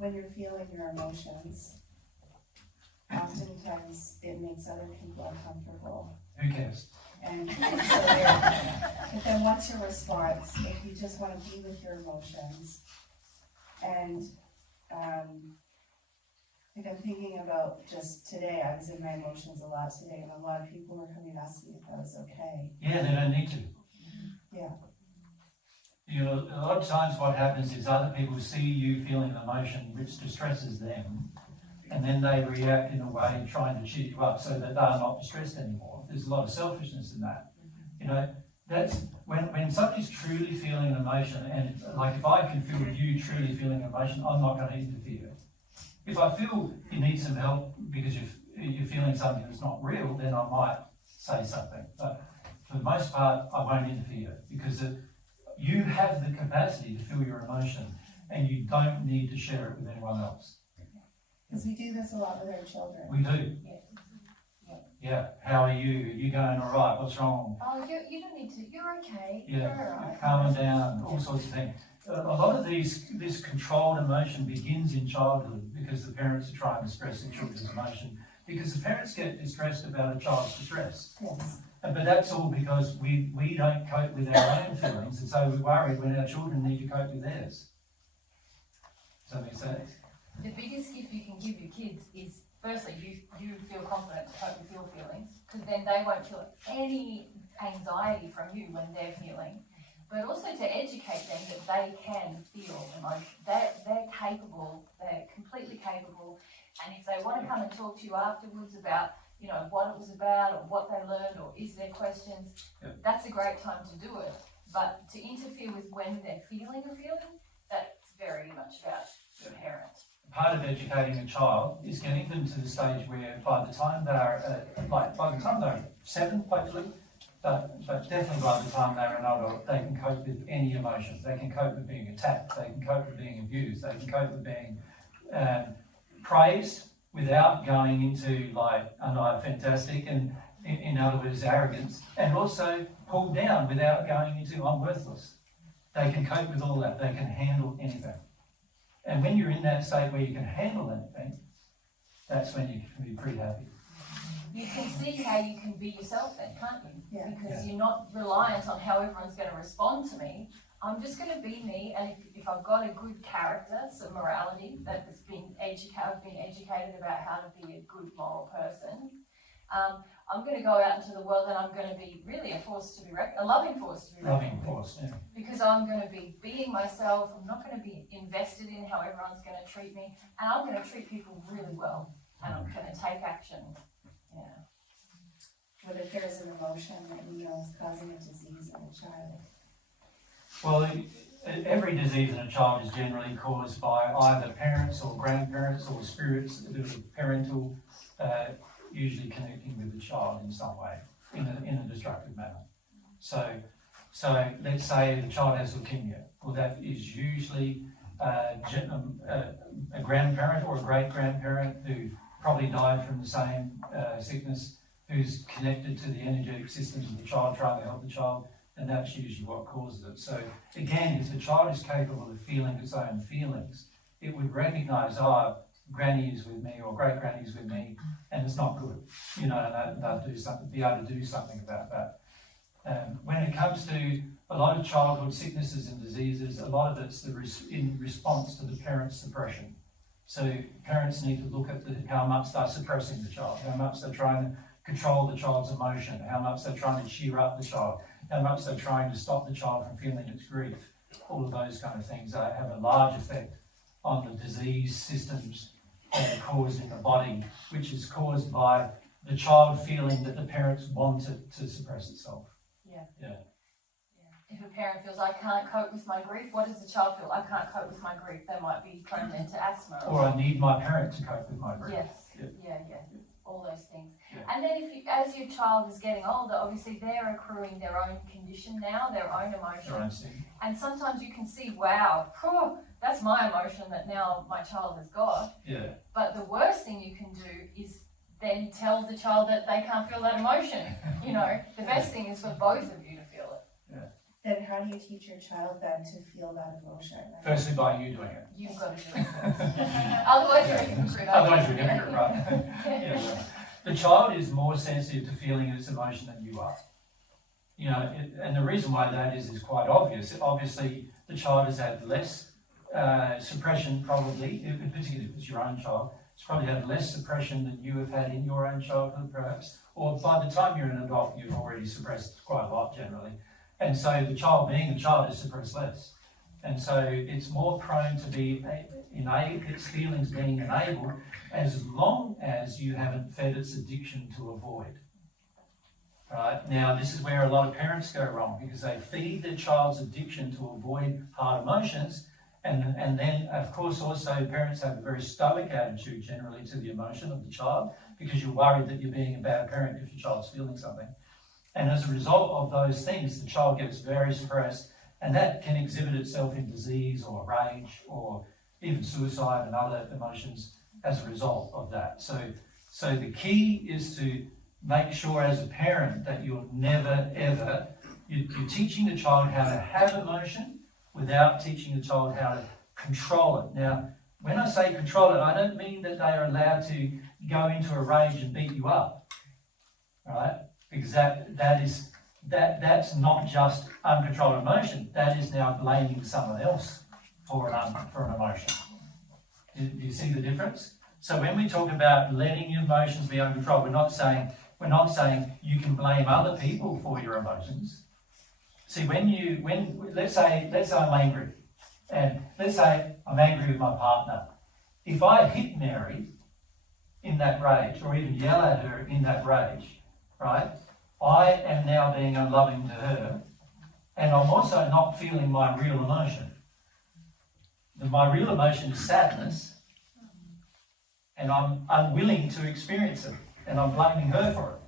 when you're feeling your emotions, oftentimes it makes other people uncomfortable. Who cares? And so but then what's your response if you just want to be with your emotions? And like I'm thinking about just today, I was in my emotions a lot today, and a lot of people were coming to ask me if I was okay. Yeah, they don't need to. Yeah. You know, a lot of times what happens is other people see you feeling an emotion which distresses them, and then they react in a way trying to cheer you up so that they're not distressed anymore. There's a lot of selfishness in that. You know, that's when somebody's truly feeling an emotion, and like if I can feel you truly feeling an emotion, I'm not going to interfere. If I feel you need some help because you're feeling something that's not real, then I might say something. But for the most part, I won't interfere because you have the capacity to feel your emotion, and you don't need to share it with anyone else. Because we do this a lot with our children. We do. Yeah. How are you? Are you going all right? What's wrong? Oh, you don't need to. You're okay. Yeah. You're all right. Calming down, all sorts of things. A lot of this controlled emotion begins in childhood because the parents are trying to suppress their children's emotion, because the parents get distressed about a child's distress. Yes. But that's all because we don't cope with our own feelings, and so we're worried when our children need to cope with theirs. Does that make sense? The biggest gift you can give your kids is, firstly, you feel confident to cope with your feelings, because then they won't feel any anxiety from you when they're feeling. But also to educate them that they can feel emotion. They're capable, they're completely capable, and if they want to come and talk to you afterwards about, you know, what it was about or what they learned or is there questions, that's a great time to do it. But to interfere with when they're feeling a feeling, that's very much about the parent. Part of educating a child is getting them to the stage where by the time they're, by the time they're 7, hopefully, but definitely by the time they're an adult, they can cope with any emotion. They can cope with being attacked, they can cope with being abused, they can cope with being praised without going into like, oh no, fantastic, and in other words, arrogance, and also pulled down without going into, I'm worthless. They can cope with all that, they can handle anything. And when you're in that state where you can handle anything, that's when you can be pretty happy. You can see how you can be yourself then, can't you? Yeah. Because you're not reliant on how everyone's going to respond to me. I'm just going to be me, and if I've got a good character, some morality, that has been I've been educated about how to be a good moral person, I'm going to go out into the world and I'm going to be really a force to be a loving force to be reckoned with. Loving force, yeah. Because I'm going to be being myself, I'm not going to be invested in how everyone's going to treat me, and I'm going to treat people really well, and I'm going to take action. Yeah. What if there's an emotion that you know is causing a disease in a child? Well, every disease in a child is generally caused by either parents or grandparents or spirits that are parental, usually connecting with the child in some way, in a destructive manner. So let's say the child has leukemia. Well, that is usually a grandparent or a great-grandparent who probably died from the same sickness, who's connected to the energetic systems of the child, trying to help the child, and that's usually what causes it. So again, if the child is capable of feeling its own feelings, it would recognise, oh, granny is with me or great granny is with me, and it's not good, you know, and they'll do something, be able to do something about that. When it comes to a lot of childhood sicknesses and diseases, a lot of it's in response to the parent's suppression. So parents need to look at how much they're suppressing the child, how much they're trying to control the child's emotion, how much they're trying to cheer up the child, how much they're trying to stop the child from feeling its grief. All of those kind of things have a large effect on the disease systems that are caused in the body, which is caused by the child feeling that the parents want it to suppress itself. Yeah. If a parent feels, I can't cope with my grief, what does the child feel? I can't cope with my grief. They might be prone then to asthma. Or I need my parent to cope with my grief. Yes, yeah. All those things. Yeah. And then as your child is getting older, obviously they're accruing their own condition now, their own emotions. And sometimes you can see, wow, that's my emotion that now my child has got. Yeah. But the worst thing you can do is then tell the child that they can't feel that emotion. You know, the best thing is for both of you to feel it. Then how do you teach your child then to feel that emotion? Firstly, by you doing it. You've got to do it first. Otherwise you're a hypocrite. Otherwise you're a hypocrite, right? Yeah, right. The child is more sensitive to feeling its emotion than you are. You know, and the reason why that is quite obvious. Obviously, the child has had less suppression, probably, particularly if it's your own child. It's probably had less suppression than you have had in your own childhood, perhaps. Or by the time you're an adult, you've already suppressed quite a lot, generally. And so the child, being a child, is suppressed less. And so it's more prone to be its feelings being enabled as long as you haven't fed its addiction to avoid. Right? Now, this is where a lot of parents go wrong, because they feed their child's addiction to avoid hard emotions, and then, of course, also parents have a very stoic attitude generally to the emotion of the child, because you're worried that you're being a bad parent if your child's feeling something. And as a result of those things, the child gets very suppressed, and that can exhibit itself in disease or rage or even suicide and other emotions as a result of that. So the key is to make sure as a parent that you're never, ever, you're teaching the child how to have emotion without teaching the child how to control it. Now, when I say control it, I don't mean that they are allowed to go into a rage and beat you up, right? Because that's not just uncontrolled emotion. That is now blaming someone else for an emotion. Do you see the difference? So when we talk about letting your emotions be uncontrolled, we're not saying you can blame other people for your emotions. See, let's say I'm angry, and let's say I'm angry with my partner. If I hit Mary in that rage, or even yell at her in that rage, right? I am now being unloving to her, and I'm also not feeling my real emotion. My real emotion is sadness, and I'm unwilling to experience it, and I'm blaming her for it.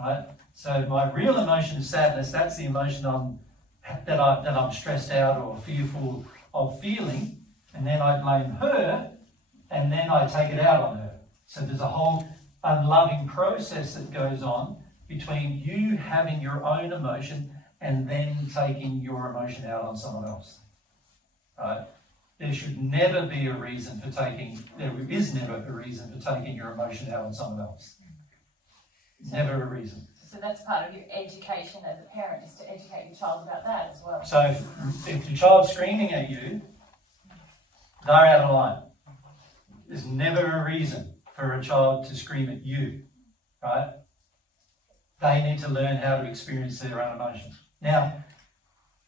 Right? So my real emotion is sadness. That's the emotion that I'm stressed out or fearful of feeling, and then I blame her, and then I take it out on her. So there's a whole unloving process that goes on between you having your own emotion and then taking your emotion out on someone else. Right? There is never a reason for taking your emotion out on someone else. Never a reason. So that's part of your education as a parent, is to educate your child about that as well. So if your child's screaming at you, they're out of line. There's never a reason for a child to scream at you, right? They need to learn how to experience their own emotions. Now,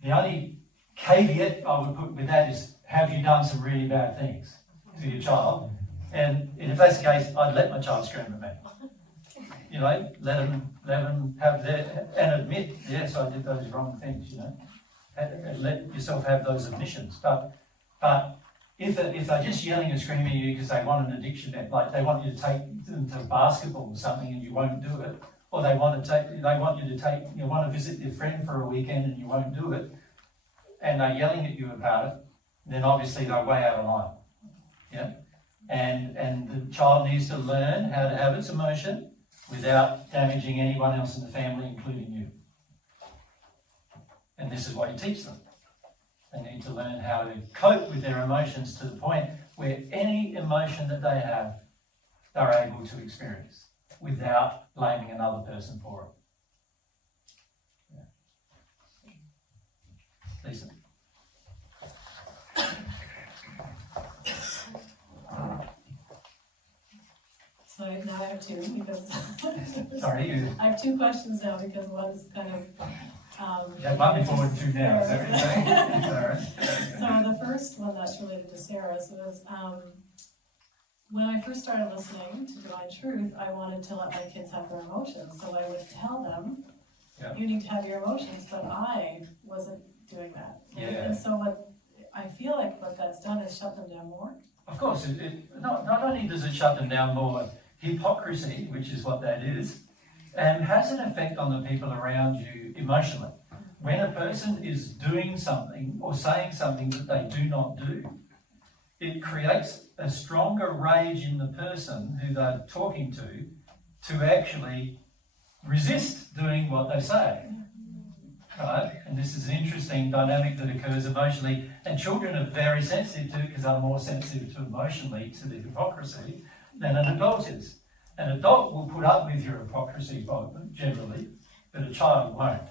the only caveat I would put with that is, have you done some really bad things to your child? And if that's the case, I'd let my child scream at me. You know, let them have and admit, yes, I did those wrong things, you know. And let yourself have those admissions. But if they're just yelling and screaming at you because they want an addiction, like they want you to take them to basketball or something and you won't do it, or they want to visit their friend for a weekend and you won't do it, and they're yelling at you about it, then obviously they're way out of line. Yeah? And the child needs to learn how to have its emotion without damaging anyone else in the family, including you. And this is what you teach them. They need to learn how to cope with their emotions to the point where any emotion that they have, they're able to experience without blaming another person for it. Yeah. Lisa. So now I have two, because Sorry, I have two questions now, because one's kind of that might be forward to now, is that what you're saying? All right. So the first one that's related to Sarah's was when I first started listening to Divine Truth, I wanted to let my kids have their emotions. So I would tell them, you need to have your emotions, but I wasn't doing that. Yeah. And so what I feel like what that's done is shut them down more. Of course, not only does it shut them down more, hypocrisy, which is what that is, has an effect on the people around you emotionally. When a person is doing something or saying something that they do not do, it creates a stronger rage in the person who they're talking to actually resist doing what they say. right? And this is an interesting dynamic that occurs emotionally, and children are very sensitive to it because they're more sensitive to emotionally to the hypocrisy than an adult is. An adult will put up with your hypocrisy generally, but a child won't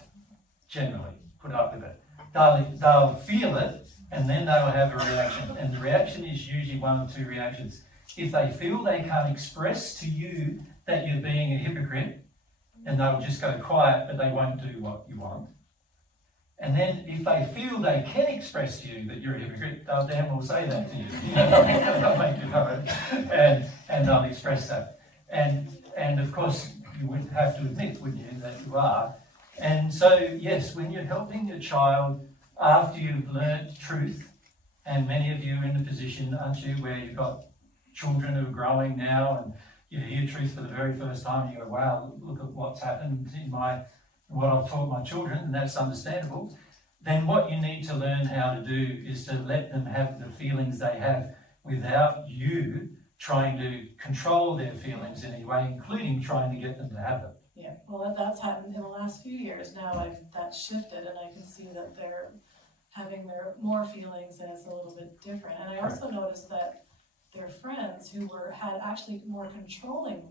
generally put up with it. They'll feel it, and then they'll have a reaction, and the reaction is usually one of two reactions. If they feel they can't express to you that you're being a hypocrite, and they'll just go quiet, but they won't do what you want. And then if they feel they can express to you that you're a hypocrite, they'll damn well say that to you. They'll make you know it, and they'll express that. And of course, you would have to admit, wouldn't you, that you are. And so, yes, when you're helping your child after you've learnt truth, and many of you are in the position, aren't you, where you've got children who are growing now, and you hear truth for the very first time, and you go, wow, look at what's happened in what I've taught my children, and that's understandable. Then what you need to learn how to do is to let them have the feelings they have without you trying to control their feelings in any way, including trying to get them to have it. Yeah, well, that's happened in the last few years now. That's shifted, and I can see that they're having their more feelings, and it's a little bit different. And I also noticed that their friends who had actually more controlling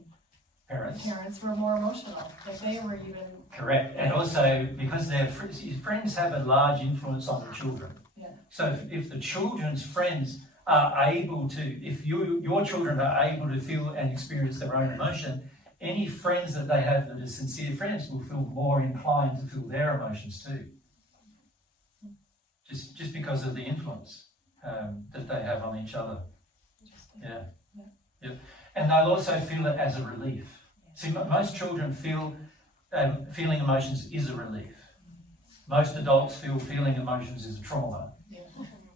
parents were more emotional. Like they were even... Correct. And also because their friends have a large influence on the children. Yeah. So if the children's friends are able to, if your children are able to feel and experience their own emotion, any friends that they have that are sincere friends will feel more inclined to feel their emotions too. Just because of the influence that they have on each other. Yeah. And they'll also feel it as a relief. See, most children feel feeling emotions is a relief. Most adults feel feeling emotions is a trauma.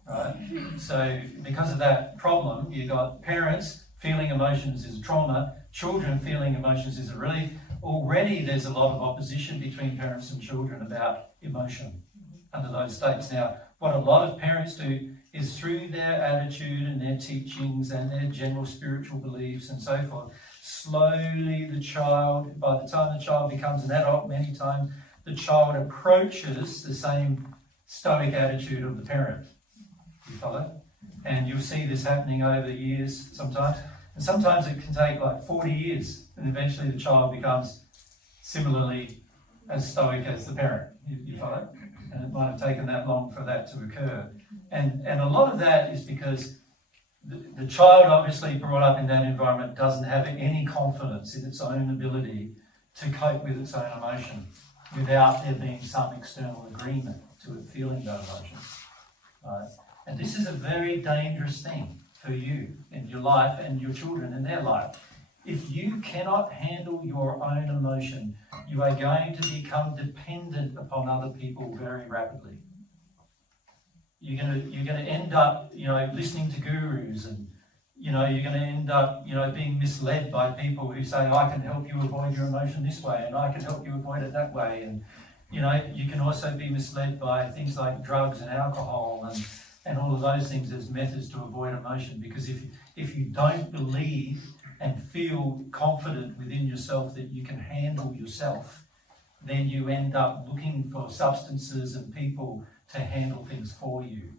Right? So because of that problem, you've got parents feeling emotions is a trauma, children feeling emotions is a relief. Already there's a lot of opposition between parents and children about emotion under those states. Now, what a lot of parents do is through their attitude and their teachings and their general spiritual beliefs and so forth, slowly the child, by the time the child becomes an adult, many times the child approaches the same stoic attitude of the parent. You follow? And you'll see this happening over years sometimes. And sometimes it can take like 40 years, and eventually the child becomes similarly as stoic as the parent. You follow? And it might have taken that long for that to occur. And a lot of that is because the child, obviously brought up in that environment, doesn't have any confidence in its own ability to cope with its own emotion without there being some external agreement to it feeling those emotions. Right? And this is a very dangerous thing for you in your life and your children in their life. If you cannot handle your own emotion, you are going to become dependent upon other people very rapidly. You're going to end up, listening to gurus, and you're going to end up, being misled by people who say, I can help you avoid your emotion this way, and I can help you avoid it that way. And you can also be misled by things like drugs and alcohol and all of those things as methods to avoid emotion. Because if you don't believe and feel confident within yourself that you can handle yourself, then you end up looking for substances and people to handle things for you.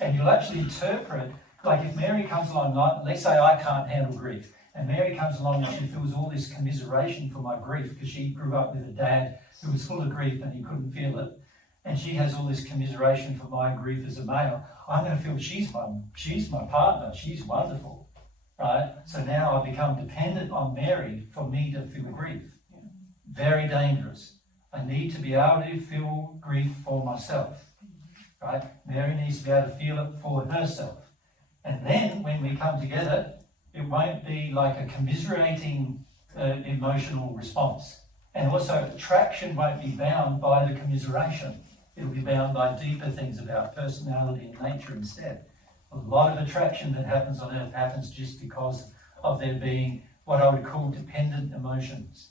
And you'll actually interpret, like if Mary comes along, let's say I can't handle grief, and Mary comes along and she feels all this commiseration for my grief because she grew up with a dad who was full of grief and he couldn't feel it, and she has all this commiseration for my grief as a male. I'm going to feel she's my partner, she's wonderful, right? So now I become dependent on Mary for me to feel grief. Very dangerous. I need to be able to feel grief for myself, right? Mary needs to be able to feel it for herself. And then when we come together, it won't be like a commiserating emotional response. And also attraction won't be bound by the commiseration. It'll be bound by deeper things about personality and nature instead. A lot of attraction that happens on earth happens just because of there being what I would call dependent emotions.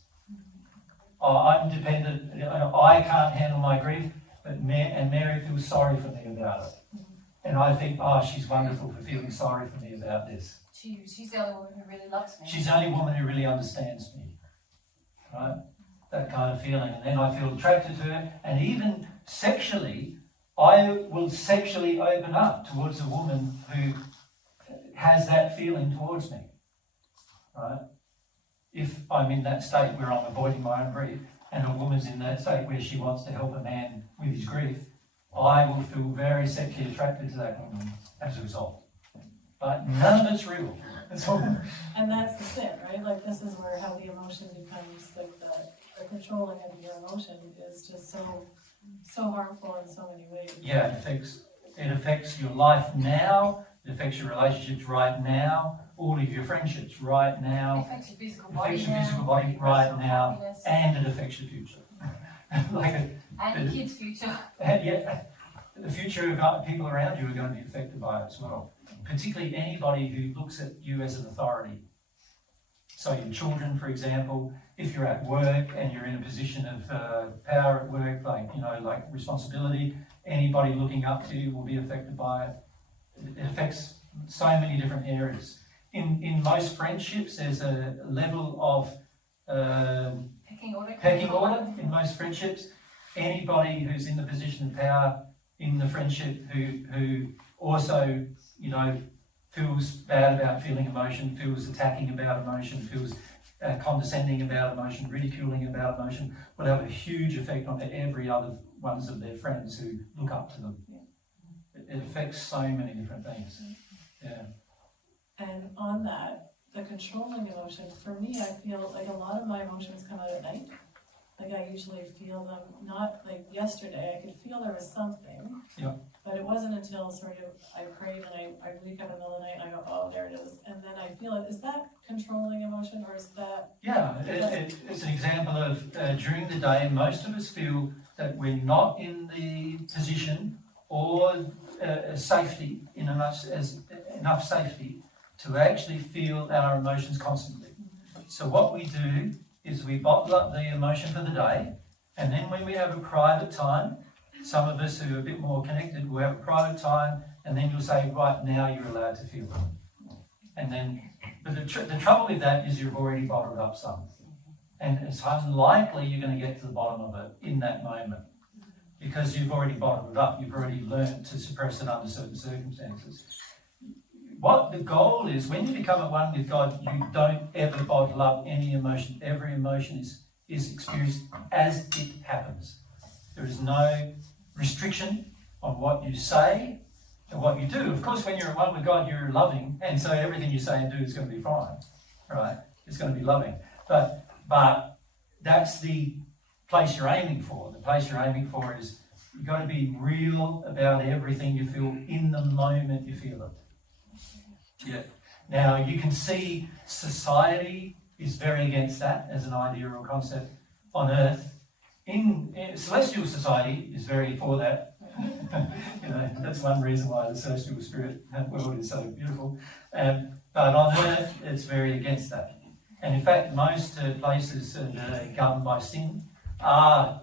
I'm dependent, I can't handle my grief, and Mary feels sorry for me about it. And I think, she's wonderful for feeling sorry for me about this. She's the only woman who really loves me. She's the only woman who really understands me. Right? That kind of feeling. And then I feel attracted to her. And even sexually, I will sexually open up towards a woman who has that feeling towards me, right? If I'm in that state where I'm avoiding my own grief, and a woman's in that state where she wants to help a man with his grief, I will feel very sexually attracted to that woman as a result. But none of it's real. It's all. And that's the sin, right? Like, this is where how the emotion becomes, like, the controlling of your emotion is just so harmful in so many ways. Yeah, it affects your life now, it affects your relationships right now, all of your friendships right now, It affects your physical it body affects your physical body right now, happiness, and it affects your future. and your kids' future. And yeah, the future of people around you are going to be affected by it as well. Particularly anybody who looks at you as an authority. So your children, for example, if you're at work and you're in a position of power at work, like responsibility, anybody looking up to you will be affected by it. It affects so many different areas. In most friendships, there's a level of pecking order in most friendships. Anybody who's in the position of power in the friendship who also, feels bad about feeling emotion, feels attacking about emotion, feels condescending about emotion, ridiculing about emotion, will have a huge effect on every other ones of their friends who look up to them. It affects so many different things. Yeah. And on that, the controlling emotion, for me, I feel like a lot of my emotions come out at night. Like, I usually feel them, not like yesterday, I could feel there was something. Yeah. But it wasn't until sort of I prayed and I wake up in the middle of the night and I go, oh, there it is. And then I feel it. Is that controlling emotion, or is that? Yeah, it's an example of during the day, most of us feel that we're not in the position or safety, in enough safety to actually feel our emotions constantly. So what we do is we bottle up the emotion for the day, and then when we have a private time, some of us who are a bit more connected will have a private time, and then you'll say, right, now you're allowed to feel it. And then, but the trouble with that is you've already bottled up some. And it's unlikely you're going to get to the bottom of it in that moment, because you've already bottled it up. You've already learned to suppress it under certain circumstances. What the goal is, when you become at one with God, you don't ever bottle up any emotion. Every emotion is experienced as it happens. There is no restriction on what you say and what you do. Of course, when you're at one with God, you're loving, and so everything you say and do is going to be fine, right? It's going to be loving. But that's the place you're aiming for. The place you're aiming for is you've got to be real about everything you feel in the moment you feel it. Yeah. Now, you can see society is very against that as an idea or concept on earth. In celestial society is very for that. That's one reason why the celestial spirit world is so beautiful. But on earth, it's very against that. And in fact, most places that are governed by sin are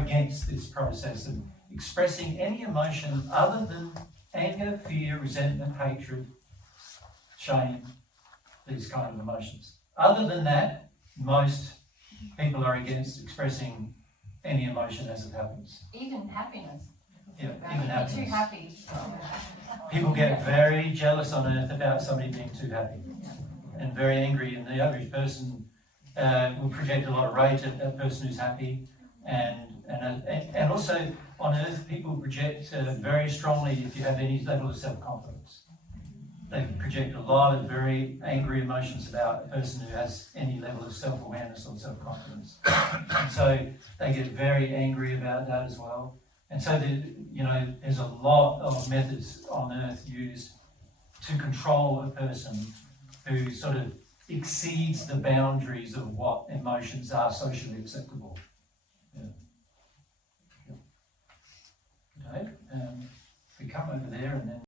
against this process of expressing any emotion other than anger, fear, resentment, hatred, shame, these kind of emotions. Other than that, most people are against expressing any emotion as it happens. Even happiness. Yeah, Right? even happiness. Too happy. People get very jealous on earth about somebody being too happy and very angry, and the average person will project a lot of rage at that person who's happy, and also on earth people project very strongly if you have any level of self-confidence. They can project a lot of very angry emotions about a person who has any level of self-awareness or self-confidence. And so they get very angry about that as well. And so there's a lot of methods on earth used to control a person who sort of exceeds the boundaries of what emotions are socially acceptable. Yeah. Okay, we come over there and then